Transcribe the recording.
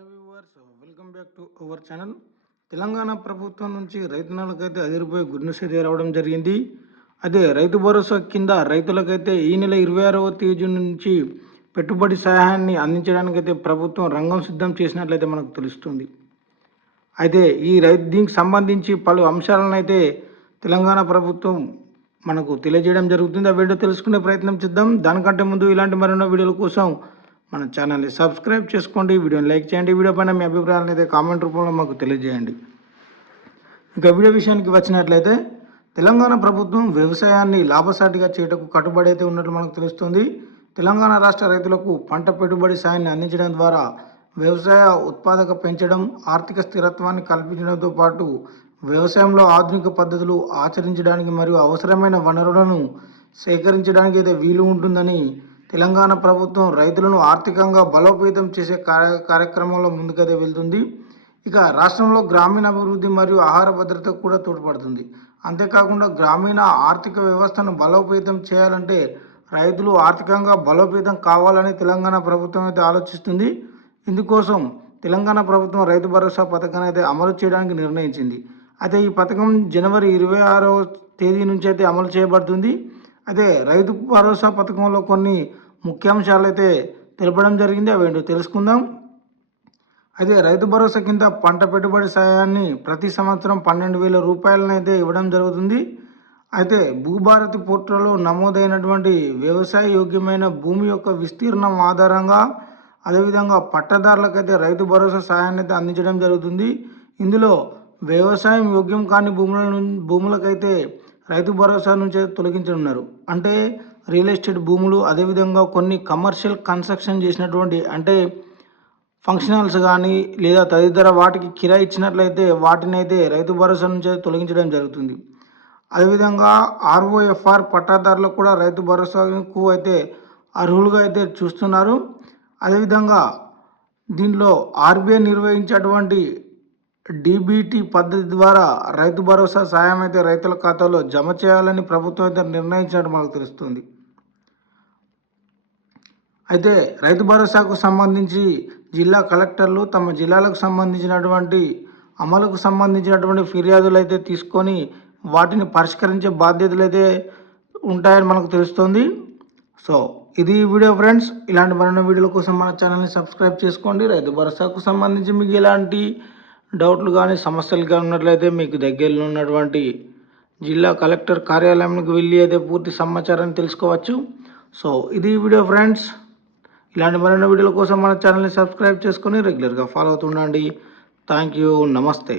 Hi viewers, welcome back to our channel. Telangana ప్రభుత్వం నుంచి రైతన్నలకైతే ₹10 good అయితే రావడం జరిగింది. అదే రైతు భరోసా కింద రైతులకైతే ఈ నెల 26వ తేదీ నుంచి పెట్టుబడి సహాయాన్ని అందించడానికైతే ప్రభుత్వం రంగం సిద్ధం చేసినట్లయితే మనకు తెలుస్తుంది. అయితే దీనికి సంబంధించి పలు అంశాలను అయితే తెలంగాణ ప్రభుత్వం మనకు తెలియజేయడం జరుగుతుంది. ఆ వీడియో తెలుసుకునే ప్రయత్నం చేద్దాం. దానికంటే ముందు ఇలాంటి మరెన్నో వీడియోల కోసం మన ఛానల్ని సబ్స్క్రైబ్ చేసుకోండి, వీడియోని లైక్ చేయండి, వీడియో పైన మీ అభిప్రాయాలను అయితే కామెంట్ రూపంలో మాకు తెలియజేయండి. ఇక వీడియో విషయానికి వచ్చినట్లయితే తెలంగాణ ప్రభుత్వం వ్యవసాయాన్ని లాభసాటిగా చేయటకు కట్టుబడి అయితే ఉన్నట్లు మనకు తెలుస్తుంది. తెలంగాణ రాష్ట్ర రైతులకు పంట పెట్టుబడి సాయాన్ని అందించడం ద్వారా వ్యవసాయ ఉత్పాదక పెంచడం, ఆర్థిక స్థిరత్వాన్ని కల్పించడంతో పాటు వ్యవసాయంలో ఆధునిక పద్ధతులు ఆచరించడానికి మరియు అవసరమైన వనరులను సేకరించడానికి అయితే వీలు ఉంటుందని తెలంగాణ ప్రభుత్వం రైతులను ఆర్థికంగా బలోపేతం చేసే కార్యక్రమంలో ముందుకైతే వెళ్తుంది. ఇక రాష్ట్రంలో గ్రామీణ అభివృద్ధి మరియు ఆహార భద్రతకు కూడా తోడ్పడుతుంది. అంతేకాకుండా గ్రామీణ ఆర్థిక వ్యవస్థను బలోపేతం చేయాలంటే రైతులు ఆర్థికంగా బలోపేతం కావాలని తెలంగాణ ప్రభుత్వం అయితే ఆలోచిస్తుంది. ఇందుకోసం తెలంగాణ ప్రభుత్వం రైతు భరోసా పథకాన్ని అయితే అమలు చేయడానికి నిర్ణయించింది. అయితే ఈ పథకం జనవరి 26వ తేదీ నుంచి అయితే అమలు చేయబడుతుంది. అదే రైతు భరోసా పథకంలో కొన్ని ముఖ్యాంశాలు అయితే తెలపడం జరిగింది. అవేంటో తెలుసుకుందాం. అయితే రైతు భరోసా కింద పంట పెట్టుబడి సాయాన్ని ప్రతి సంవత్సరం 12,000 రూపాయలను అయితే ఇవ్వడం జరుగుతుంది. అయితే భూభారతి పోర్టల్లో నమోదైనటువంటి వ్యవసాయ యోగ్యమైన భూమి యొక్క విస్తీర్ణం ఆధారంగా అదేవిధంగా పట్టదారులకైతే రైతు భరోసా సాయాన్ని అయితే అందించడం జరుగుతుంది. ఇందులో వ్యవసాయం యోగ్యం కాని భూములకైతే రైతు భరోసా నుంచి తొలగించనున్నారు. అంటే రియల్ ఎస్టేట్ భూములు, అదేవిధంగా కొన్ని కమర్షియల్ కన్స్ట్రక్షన్ చేసినటువంటి అంటే ఫంక్షన్ హాల్స్ కానీ లేదా తదితర వాటికి కిరాయి ఇచ్చినట్లయితే వాటిని అయితే రైతు భరోసా నుంచి తొలగించడం జరుగుతుంది. అదేవిధంగా ROFR పట్టాదారులకు కూడా రైతు భరోసాకు అయితే అర్హులుగా అయితే చూస్తున్నారు. అదేవిధంగా దీనిలో RBI నిర్వహించేటువంటి DBT పద్ధతి ద్వారా రైతు భరోసా సాయం అయితే రైతుల ఖాతాలో జమ చేయాలని ప్రభుత్వం అయితే నిర్ణయించినట్టు మనకు తెలుస్తుంది. అయితే రైతు భరోసాకు సంబంధించి జిల్లా కలెక్టర్లు తమ జిల్లాలకు సంబంధించినటువంటి అమలుకు సంబంధించినటువంటి ఫిర్యాదులు అయితే తీసుకొని వాటిని పరిష్కరించే బాధ్యతలు అయితే ఉంటాయని మనకు తెలుస్తుంది. సో ఇది వీడియో ఫ్రెండ్స్. ఇలాంటి మరిన్ని వీడియోల కోసం మన ఛానల్ని సబ్స్క్రైబ్ చేసుకోండి. రైతు భరోసాకు సంబంధించి మీకు ఎలాంటి డౌట్లు కానీ సమస్యలు కానీ ఉన్నట్లయితే మీకు దగ్గరలో ఉన్నటువంటి జిల్లా కలెక్టర్ కార్యాలయానికి వెళ్ళి అయితే పూర్తి సమాచారాన్ని తెలుసుకోవచ్చు. సో ఇది వీడియో ఫ్రెండ్స్. ఇలాంటి మరిన్ని వీడియోల కోసం మన ఛానల్ని సబ్స్క్రైబ్ చేసుకొని రెగ్యులర్గా ఫాలో అవుతుండండి. Thank you. నమస్తే.